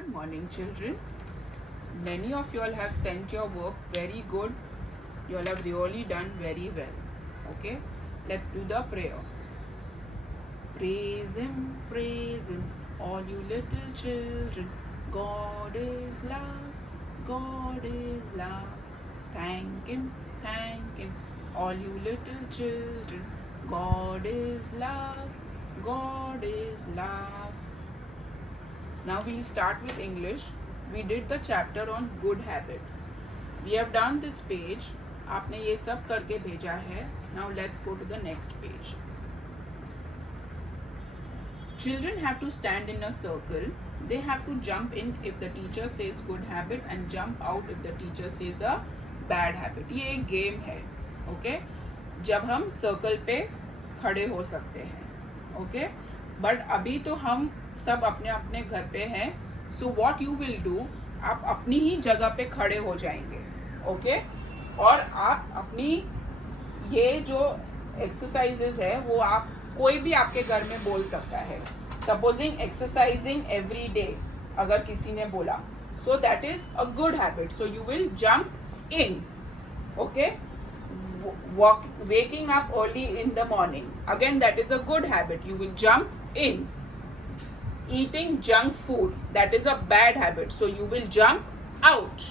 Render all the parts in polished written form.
Good morning, children. Many of you all have sent your work very good. You all have really done very well. Okay, let's do the prayer. Praise Him, all you little children. God is love, God is love. Thank Him, all you little children. God is love, God is love. Now we'll start with English. We did the chapter on good habits. We have done this page. आपने ये सब करके भेजा है. Now let's go to the next page. Children have to stand in a circle. They have to jump in if the teacher says good habit and jump out if the teacher says a bad habit. ये एक गेम है. Okay? जब हम सर्कल पे खड़े हो सकते हैं. Okay? बट अभी तो हम सब अपने अपने घर पे हैं. So what you will do, आप अपनी ही जगह पे खड़े हो जाएंगे. ओके और आप अपनी ये जो एक्सरसाइजेज है वो आप कोई भी आपके घर में बोल सकता है. सपोजिंग एक्सरसाइजिंग एवरी डे अगर किसी ने बोला, so that is a good habit. So you will jump in. Okay waking up early in the morning, again that is a good habit. You will jump in. Eating junk food, that is a bad habit, so you will jump out.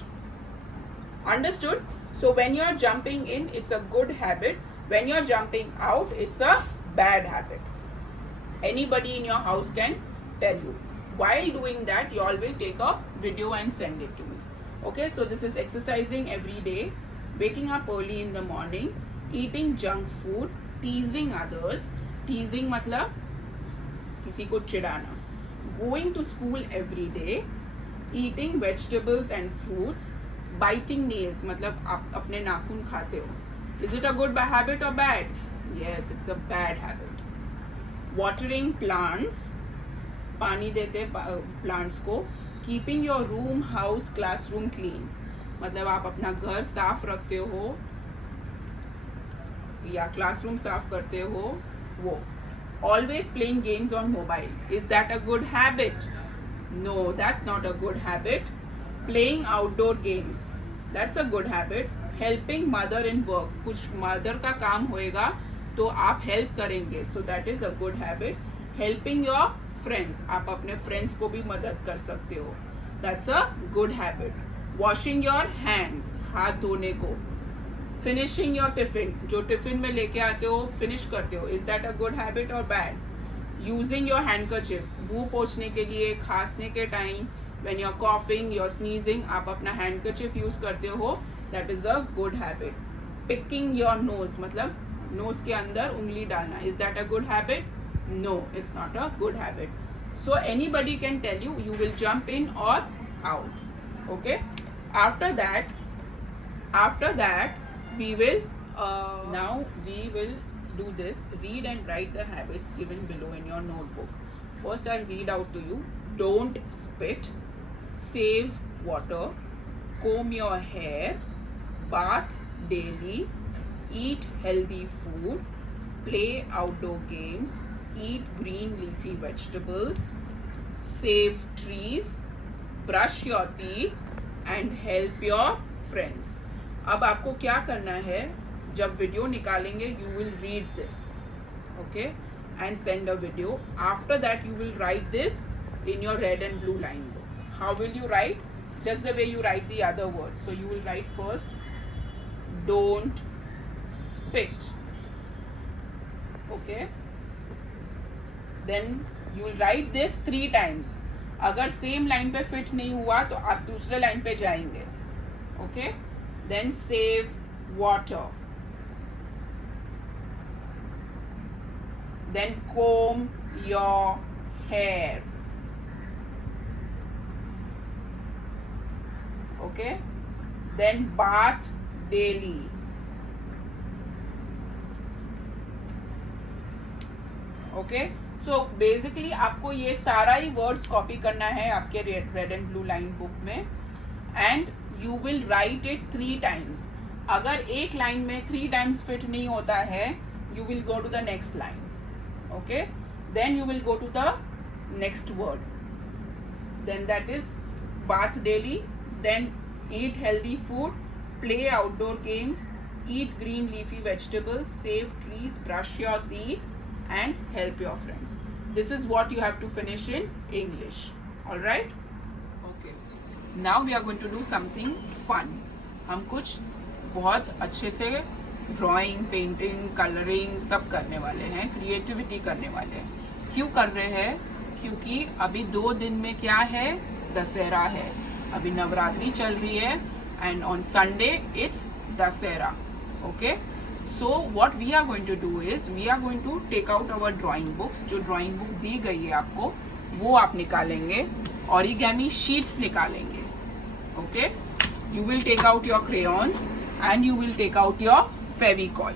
Understood? So when you are jumping in, it's a good habit. When you are jumping out, it's a bad habit. Anybody in your house can tell you. While doing that, you all will take a video and send it to me. Okay, so this is exercising every day, waking up early in the morning, eating junk food, teasing others. Teasing मतलब किसी को चिढ़ाना. Going to school every day, eating vegetables and fruits, biting nails मतलब आप अपने नाखून खाते हो. Is it a good habit or bad? Yes, it's a bad habit. Watering plants, पानी देते plants को. Keeping your room, house, classroom clean मतलब आप अपना घर साफ रखते हो या क्लासरूम साफ करते हो. वो always playing games on mobile, is that a good habit? No, that's not a good habit. Playing outdoor games, that's a good habit. Helping mother in work, कुछ mother का काम होएगा तो आप help करेंगे, so that is a good habit. Helping your friends, आप अपने friends को भी मदद कर सकते हो, that's a good habit. Washing your hands, हाथ धोने को. फिनिशिंग योर टिफिन, जो टिफिन में लेके आते हो फिनिश करते हो, is that a good habit और बैड? यूजिंग योर हैंडकरचिफ, मुंह पोंछने के लिए, खांसने के time, when you are coughing, you are sneezing, आप अपना हैंडकरचिफ यूज करते हो, that is a good habit. Picking your nose मतलब नोज के अंदर उंगली डालना, is that a good habit? No, it's not a good habit. So anybody can tell you, you will jump in और out. Okay, after that we will now we will do this. Read and write the habits given below in your notebook. First I'll read out to you. Don't spit, save water, comb your hair, bath daily, eat healthy food, play outdoor games, eat green leafy vegetables, save trees, brush your teeth and help your friends. अब आपको क्या करना है, जब video निकालेंगे you will read this, okay, and send a video. After that you will write this in your red and blue line book. How will you write? Just the way you write the other words. So you will write first don't spit, okay, then you will write this 3 times. अगर same line पे fit नहीं हुआ तो आप दूसरे line पे जाएंगे. Okay, then save water, then comb your hair, okay, then bath daily, okay. So basically आपको ये सारा ही वर्ड्स कॉपी करना है आपके red and blue line book में, and you will write it 3 times. अगर एक लाइन में 3 times fit नहीं होता है, you will go to the next line. Okay, then you will go to the next word. then that is bath daily, then eat healthy food, play outdoor games, eat green leafy vegetables, save trees, brush your teeth, and help your friends. This is what you have to finish in English. Alright? Okay. Now we are going to do something fun. हम कुछ बहुत अच्छे से drawing, painting, colouring सब करने वाले हैं, क्रिएटिविटी करने वाले हैं. क्यों कर रहे हैं? क्योंकि अभी 2 दिन में क्या है? दशहरा है. अभी नवरात्रि चल रही है and on Sunday it's Dussehra. Okay, so what we are going to do is we are going to take out our drawing books. जो ड्राइंग बुक दी गई है आपको वो आप निकालेंगे, ऑरिगेमी शीट्स निकालेंगे. Okay, you will take out your crayons and you will take out your Fevicol.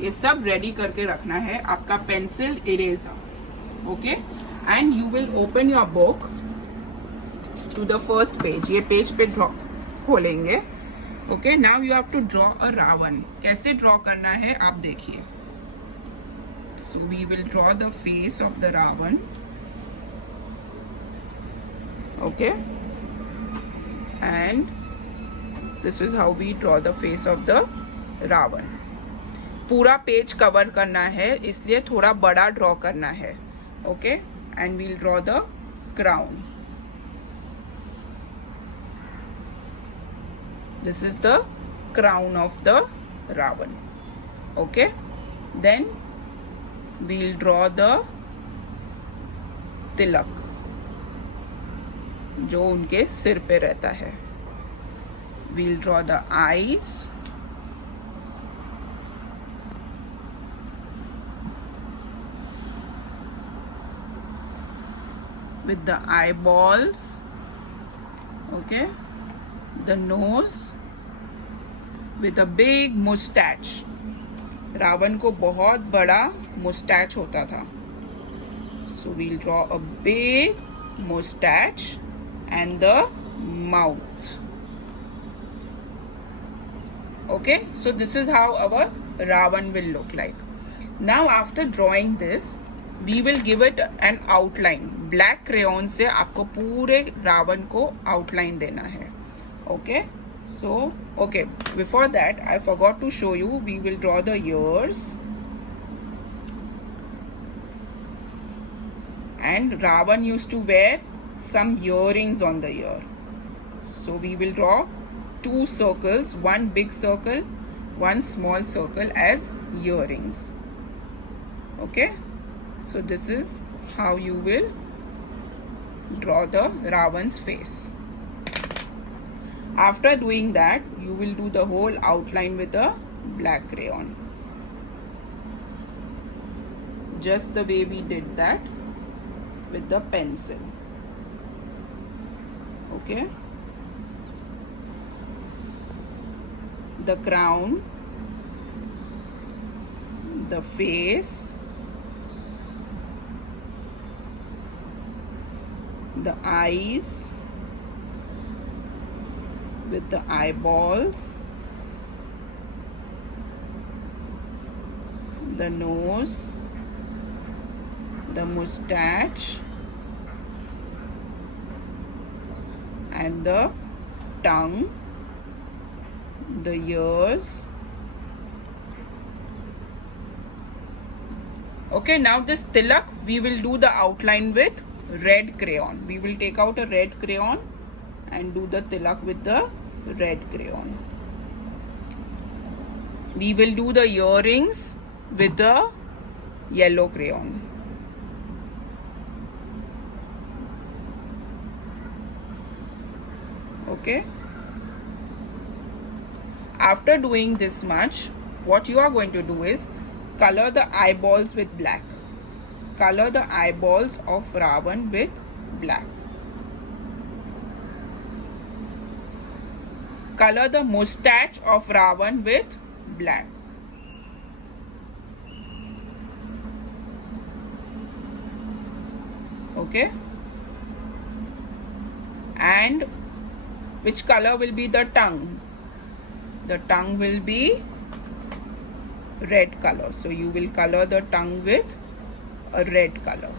ये सब रेडी करके रखना है. आपका pencil, eraser. Okay, and you will open your book to the first page. ये पेज पे ड्रॉ खोलेंगे. Okay, now you have to draw a Ravan. कैसे ड्रॉ करना है आप देखिए. So we will draw the face of the Ravan. Okay, and this is how we draw the face of the Ravan. पूरा page cover करना है, इसलिए थोड़ा बड़ा ड्रॉ करना है. Okay, and we'll draw the crown. This is the crown of the Ravan. Okay, then we'll draw the tilak जो उनके सिर पे रहता है. We'll draw the eyes. With the eyeballs. Okay, the nose with a big mustache. Ravan को बहुत बड़ा mustache होता था. So we'll draw a big mustache and the mouth. Okay, so this is how our Ravan will look like. Now after drawing this, we will give it an outline. Black crayon से आपको पूरे रावण को outline देना है. Okay, so okay, before that I forgot to show you. We will draw the ears, and Ravan used to wear some earrings on the ear. So we will draw 2 circles, one big circle, one small circle as earrings. Okay, so this is how you will draw the Ravan's face. After doing that, you will do the whole outline with a black crayon, just the way we did that with the pencil. Okay, the crown, the face, the eyes with the eyeballs, the nose, the mustache, and the tongue, the ears. Okay, now this tilak we will do the outline with red crayon. We will take out a red crayon and do the tilak with the red crayon. We will do the earrings with the yellow crayon. Okay, after doing this much, what you are going to do is color the eyeballs with black. Color the eyeballs of Ravan with black. Color the mustache of Ravan with black. Okay, and which color will be the tongue? The tongue will be red color, so you will color the tongue with a red color.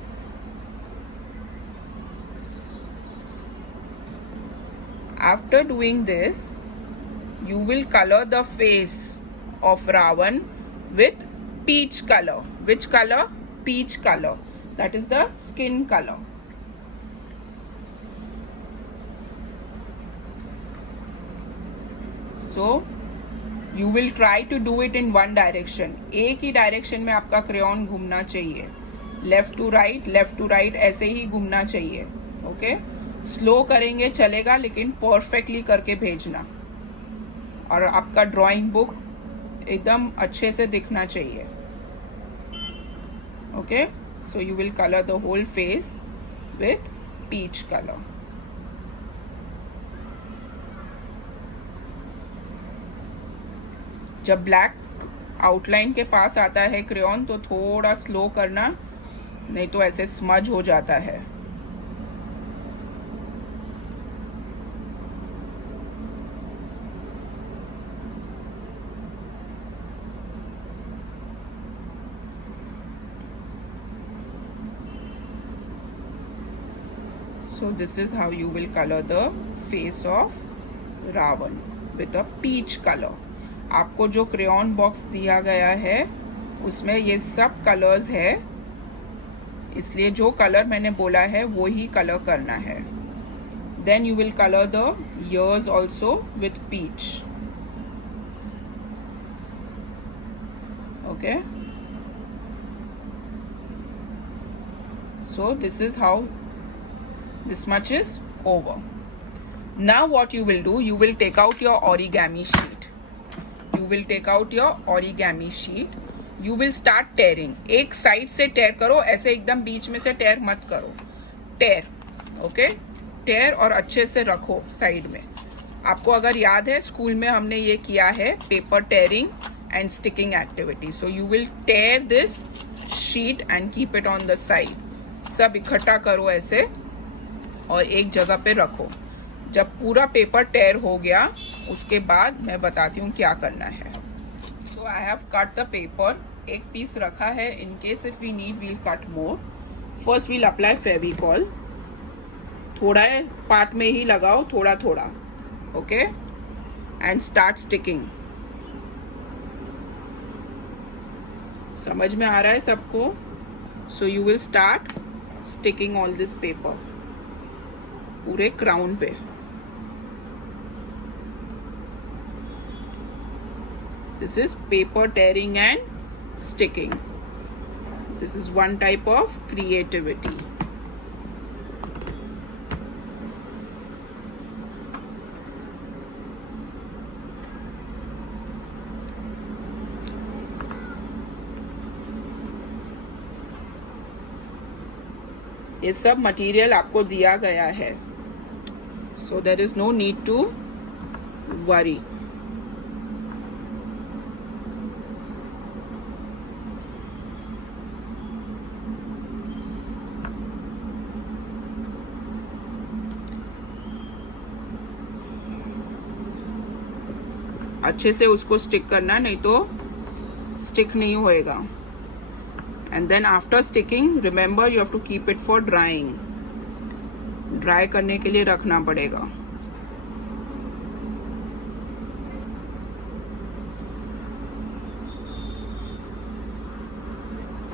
After doing this, you will color the face of Ravan with peach color. Which color? Peach color. That is the skin color. So you will try to do it in one direction. एक ही डायरेक्शन में आपका क्रेयॉन घूमना चाहिए. Left to right ऐसे ही घूमना चाहिए. Okay, slow करेंगे चलेगा, लेकिन परफेक्टली करके भेजना. और आपका ड्राइंग बुक एकदम अच्छे से दिखना चाहिए. Okay, so you will colour the whole face with peach colour. जब ब्लैक आउटलाइन के पास आता है क्रेयॉन तो थोड़ा स्लो करना, नहीं तो ऐसे स्मज हो जाता है. So this is how you will color the face of Ravan with a peach color. आपको जो क्रेयॉन बॉक्स दिया गया है उसमें ये सब कलर्स है, इसलिए जो कलर मैंने बोला है वो ही कलर करना है. Then you will colour the ears also with peach. Okay, so this is how this much is over. Now what you will do, you will take out your origami sheet. You will take out your origami sheet. You will start tearing. एक साइड से टेयर करो, ऐसे एकदम बीच में से टेयर मत करो. टेयर, ओके, टेयर और अच्छे से रखो साइड में. आपको अगर याद है स्कूल में हमने ये किया है paper tearing and sticking activity. So you will tear this sheet and keep it on the side. सब इकट्ठा करो ऐसे और एक जगह पे रखो. जब पूरा पेपर टेयर हो गया उसके बाद मैं बताती हूँ क्या करना है. So I have cut the paper. एक पीस रखा है, in case if we need we'll cut more. First we'll apply Fevicol. थोड़ा पार्ट में ही लगाओ, थोड़ा थोड़ा. Okay, and start sticking. समझ में आ रहा है सबको? So you will start sticking all this paper पूरे क्राउन पे. This is paper tearing and sticking. This is one type of creativity. ये सब मटेरियल आपको दिया गया है, so there is no need to worry. अच्छे से उसको स्टिक करना, नहीं तो स्टिक नहीं होएगा. And then after sticking remember you have to keep it for drawing. Dry करने के लिए रखना पड़ेगा.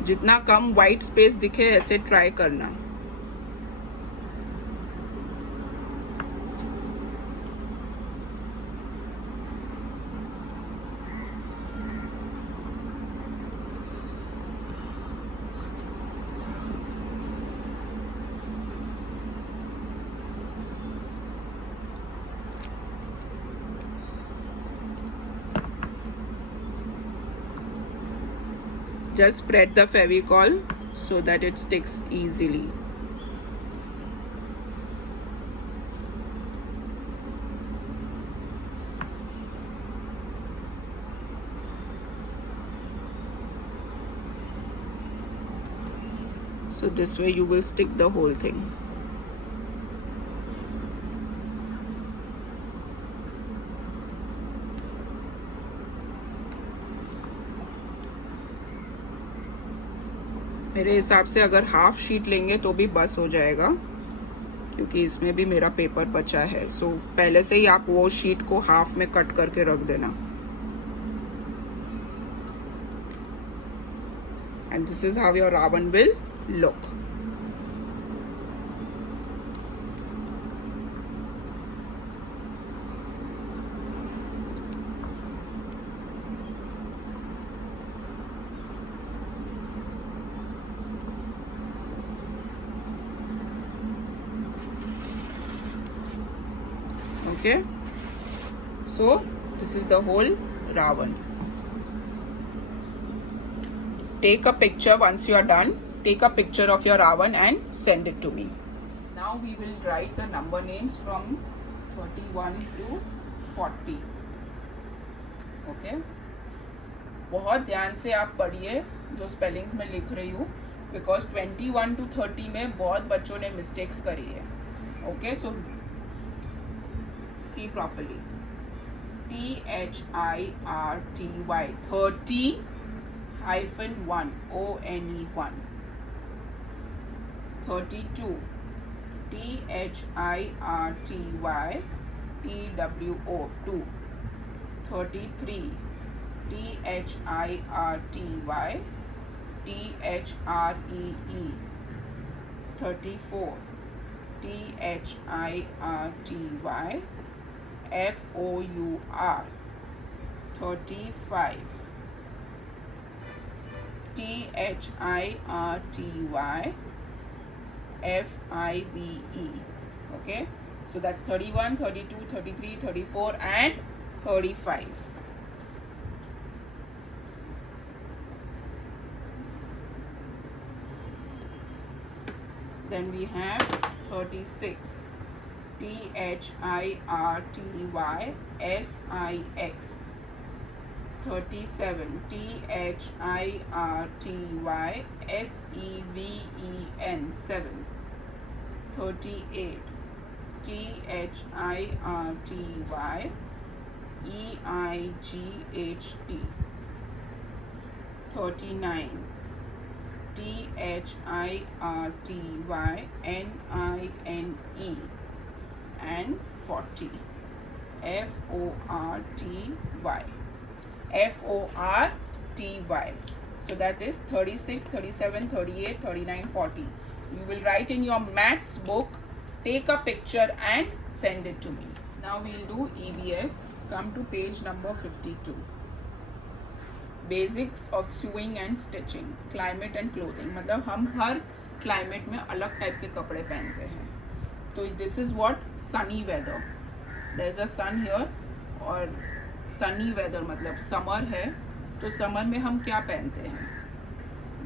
जितना कम वाइट स्पेस दिखे ऐसे ट्राई करना. Just spread the Fevicol so that it sticks easily. So this way you will stick the whole thing. मेरे हिसाब से अगर हाफ शीट लेंगे तो भी बस हो जाएगा. क्योंकि इसमें भी मेरा पेपर बचा है। सो पहले से ही आप वो शीट को हाफ में कट करके रख देना। And this is how your Ravan will look. Okay, so this is the whole Ravan. Take a picture once you are done. Take a picture of your Ravan and send it to me. Now we will write the number names from 31 to 40. Okay, बहुत ध्यान से आप पढ़िए जो स्पेलिंग्स में लिख रही हूँ, बिकॉज 21 to 30 में बहुत बच्चों ने मिस्टेक्स करी है. Okay, so see properly. THIRTY 30 hyphen 1 ONE 1. 32 THIRTY TWO 2. 33 THIRTY THREE. 34 THIRTY FOUR. 35 THIRTY FIVE. Okay, so that's 31, 32, 33, 34 and 35. Then we have 36 THIRTY SIX. 37 THIRTY SEVEN 7. 38 THIRTY EIGHT. 39 THIRTY NINE. And 40 FORTY. So that is 36, 37, 38, 39, 40. You will write in your maths book, take a picture and send it to me. Now we will do EVS. Come to page number 52. Basics of sewing and stitching. Climate and clothing. मतलब हम हर climate में अलग type के कपड़े पहनते हैं. तो this is what sunny weather. There is a sun here. और सनी वेदर मतलब समर है, तो समर में हम क्या पहनते हैं?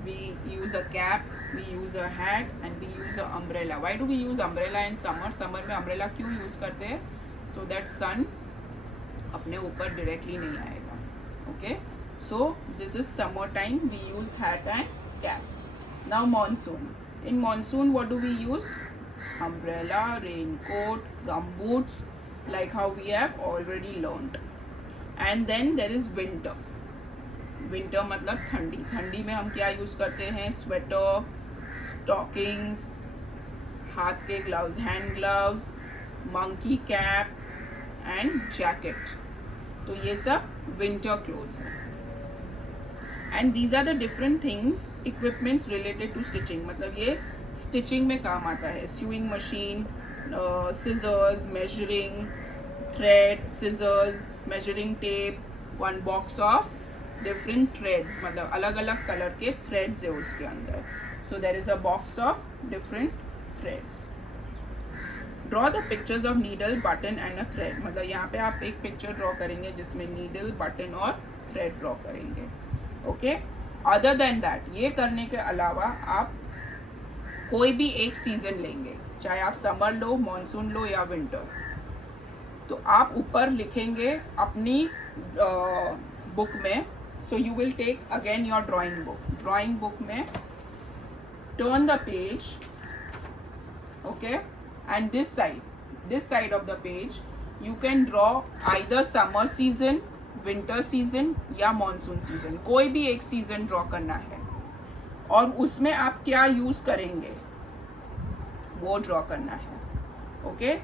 We use a cap, we use a hat and we use a umbrella. Why do we use umbrella in summer? Summer में अम्ब्रेला क्यों यूज़ करते हैं? सो दैट सन अपने ऊपर डायरेक्टली नहीं आएगा. Okay, so this is summer time. We use hat and cap. Now monsoon. In monsoon what do we use? Umbrella, raincoat, gumboots, like how we have already learned. And then there is winter. Winter मतलब ठंडी. ठंडी में हम क्या यूज़ करते हैं? Sweater, stockings, हाथ के gloves, hand gloves, monkey cap and jacket. तो ये सब विंटर क्लोथ्स हैं. And these are the different things, equipments related to stitching. मतलब ये स्टिचिंग में काम आता है. Sewing machine, scissors, measuring thread, scissors, measuring tape, one box of different threads. मतलब अलग अलग कलर के थ्रेड्स है उसके अंदर. So there is a box of different threads. Draw the pictures of needle, button and अ थ्रेड. मतलब यहाँ पे आप एक पिक्चर ड्रॉ करेंगे जिसमें नीडल, बटन और थ्रेड ड्रॉ करेंगे. ओके, अदर देन दैट, ये करने के अलावा आप कोई भी एक सीजन लेंगे, चाहे आप समर लो, मॉनसून लो या विंटर, तो आप ऊपर लिखेंगे अपनी बुक में. So you will take again your drawing book. Drawing book में turn the page, okay, and this side of the page you can draw either summer season, winter season या मॉनसून सीजन. कोई भी एक season draw करना है और उसमें आप क्या यूज़ करेंगे वो ड्रॉ करना है. Okay,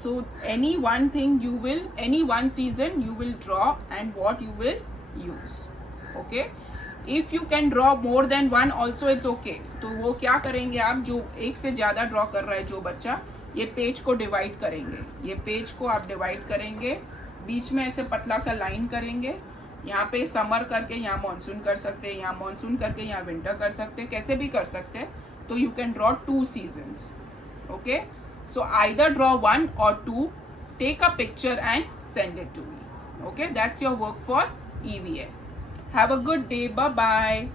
so any one thing you will, any one season you will draw and what you will use. Okay, if you can draw more than one also it's okay. तो वो क्या करेंगे आप, जो एक से ज़्यादा ड्रॉ कर रहा है जो बच्चा, ये पेज को डिवाइड करेंगे, ये पेज को आप डिवाइड करेंगे, बीच में ऐसे पतला सा लाइन करेंगे, यहाँ पे समर करके यहाँ मानसून कर सकते हैं, यहाँ मानसून करके यहाँ विंटर कर सकते हैं, कैसे भी कर सकते हैं. तो you can draw 2 seasons. Okay, so either draw 1 or 2, take a picture and send it to me. Okay, that's your work for EVS. Have a good day. Bye bye.